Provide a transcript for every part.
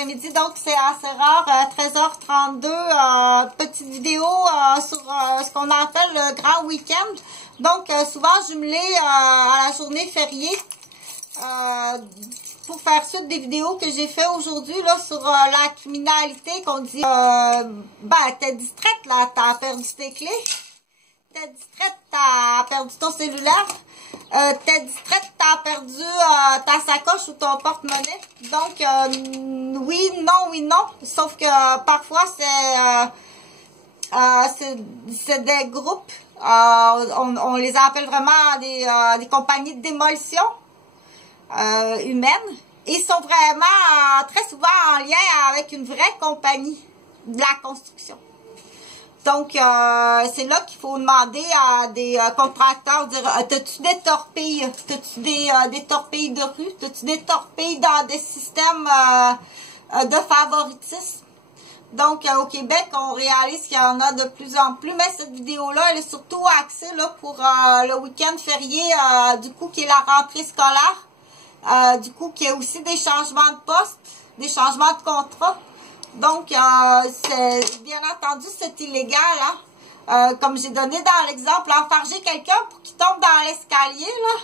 l'après-midi, donc c'est assez rare, 13h32, petite vidéo sur ce qu'on appelle le grand week-end. Donc, souvent jumelé à la journée fériée, pour faire suite des vidéos que j'ai fait aujourd'hui là sur la criminalité, qu'on dit, ben, t'es distraite là, t'as perdu tes clés, t'es distraite, t'as perdu ton cellulaire, t'es distraite, t'as perdu ta sacoche ou ton porte-monnaie. Donc, oui, non, sauf que parfois c'est des groupes, on les appelle vraiment des compagnies de démolition humaine. Ils sont vraiment très souvent en lien avec une vraie compagnie de la construction. Donc, c'est là qu'il faut demander à des contracteurs, dire, t'as-tu des torpilles? T'as-tu des torpilles de rue? T'as-tu des torpilles dans des systèmes de favoritisme? Donc, au Québec, on réalise qu'il y en a de plus en plus, mais cette vidéo-là, elle est surtout axée là, pour le week-end férié, du coup, qui est la rentrée scolaire, du coup, qui est aussi des changements de poste, des changements de contrat. Donc, c'est bien entendu, c'est illégal, hein? Comme j'ai donné dans l'exemple, enfarger quelqu'un pour qu'il tombe dans l'escalier, là,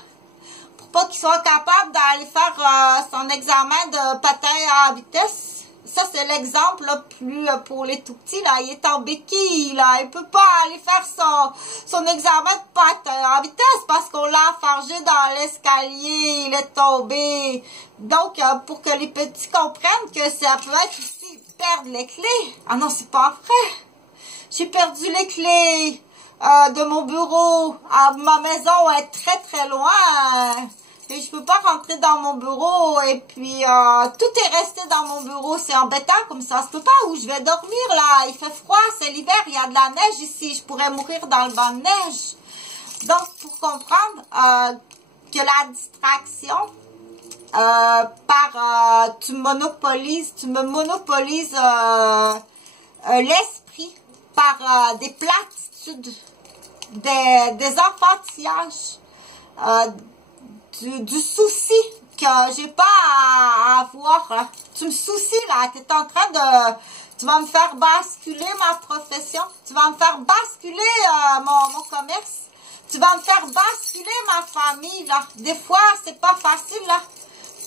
pour pas qu'il soit capable d'aller faire son examen de patin à vitesse. Ça, c'est l'exemple là, plus pour les tout petits, là. Il est en béquille, là. Il peut pas aller faire son examen de patin à vitesse parce qu'on l'a enfargé dans l'escalier. Il est tombé. Donc, pour que les petits comprennent que ça peut être aussi perdre les clés. Ah non, c'est pas vrai. J'ai perdu les clés de mon bureau. Ma maison est très, très loin. Et je peux pas rentrer dans mon bureau et puis tout est resté dans mon bureau. C'est embêtant comme ça. Je peux pas où je vais dormir là. Il fait froid, c'est l'hiver, il y a de la neige ici. Je pourrais mourir dans le banc de neige. Donc, pour comprendre que la distraction tu me monopolises l'esprit par des platitudes, des enfantillages, du souci que j'ai pas à avoir. Tu me soucies là, tu es en train de... Tu vas me faire basculer ma profession, tu vas me faire basculer mon commerce, tu vas me faire basculer ma famille là. Des fois, c'est pas facile là.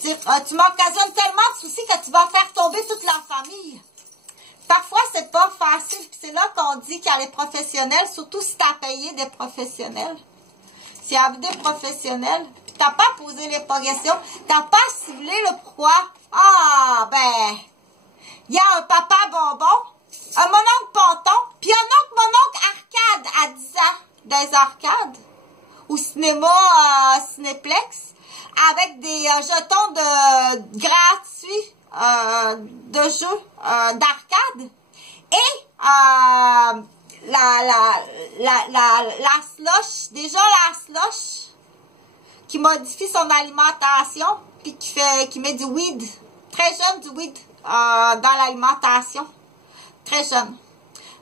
Tu m'occasionnes tellement de soucis que tu vas faire tomber toute la famille. Parfois, c'est pas facile. C'est là qu'on dit qu'il y a les professionnels, surtout si tu as payé des professionnels. S'il y a des professionnels, puis tu n'as pas posé les questions, tu n'as pas ciblé le pourquoi. Ah, ben, il y a un papa bonbon, un mononcle ponton, puis un autre mononcle arcade à 10 ans. Des arcades, au cinéma Cinéplex, avec des jetons gratuits de jeux d'arcade et la slush, déjà la slush qui modifie son alimentation puis qui met du weed, très jeune du weed dans l'alimentation, très jeune.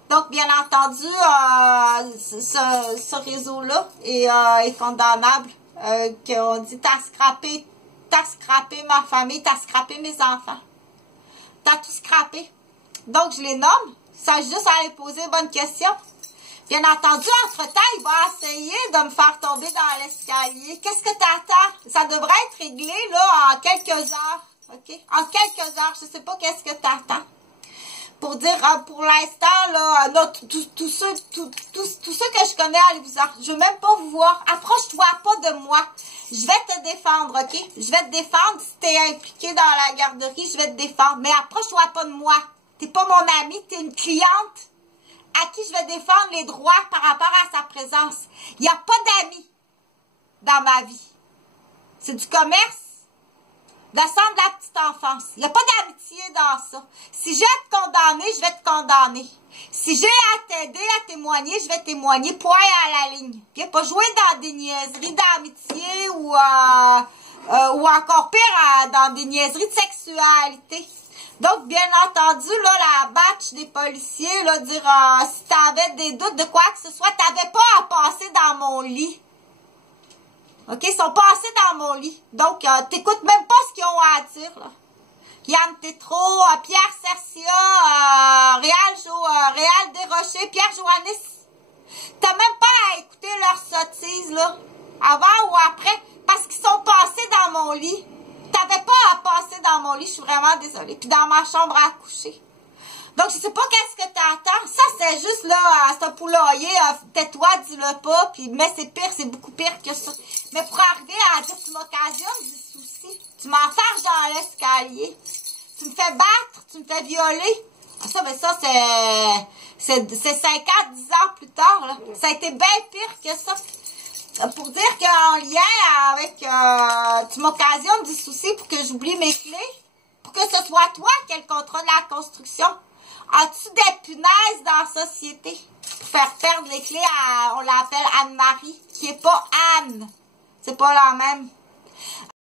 Donc, bien entendu, ce réseau-là est condamnable. Qu'on dit, t'as scrappé ma famille, t'as scrappé mes enfants. T'as tout scrappé. Donc, je les nomme. Ça a juste à les poser les bonnes questions. Bien entendu, entre-temps, il va essayer de me faire tomber dans l'escalier. Qu'est-ce que t'attends? Ça devrait être réglé, là, en quelques heures. OK? En quelques heures. Je sais pas qu'est-ce que t'attends. Pour dire, pour l'instant, là, tous ceux que je connais à l'Évisard, je veux même pas vous voir. Approche-toi pas de moi. Je vais te défendre, OK? Je vais te défendre. Si t'es impliqué dans la garderie, je vais te défendre. Mais approche-toi pas de moi. T'es pas mon ami, t'es une cliente à qui je vais défendre les droits par rapport à sa présence. Il n'y a pas d'amis dans ma vie. C'est du commerce. Le centre de la petite enfance. Il n'y a pas d'amitié dans ça. Si j'ai à te condamner, je vais te condamner. Si j'ai à t'aider, à témoigner, je vais témoigner. Point à la ligne. Okay? Pas jouer dans des niaiseries d'amitié ou encore pire, dans des niaiseries de sexualité. Donc, bien entendu, là, la batch des policiers, là, dire si t'avais des doutes de quoi que ce soit, t'avais pas à passer dans mon lit. OK? Ils sont passés dans mon lit. Donc, t'écoutes même pas ce qu'ils ont à dire, là. Yann Tétrault, Pierre Cercia, Réal Desrochers, Pierre Joannis. T'as même pas à écouter leurs sottises, là. Avant ou après. Parce qu'ils sont passés dans mon lit. T'avais pas à passer dans mon lit, je suis vraiment désolée. Puis dans ma chambre à coucher. Donc, je sais pas qu'est-ce que t'attends. Ça, c'est juste, là, c'est un poulailler. Tais-toi, dis-le pas. Puis, mais c'est pire, c'est beaucoup pire que ça. Mais pour arriver à dire, tu m'occasionnes du souci. Tu m'enfarges dans l'escalier. Tu me fais battre, tu me fais violer. Ça, mais ça, c'est 5 ans, 10 ans plus tard, là. Ça a été bien pire que ça. Pour dire qu'en lien avec, tu m'occasionnes du souci pour que j'oublie mes clés. Pour que ce soit toi qui ai le contrat de la construction. As-tu des punaises dans la société? Pour faire perdre les clés à, on l'appelle Anne-Marie, qui est pas Anne. C'est pas la même.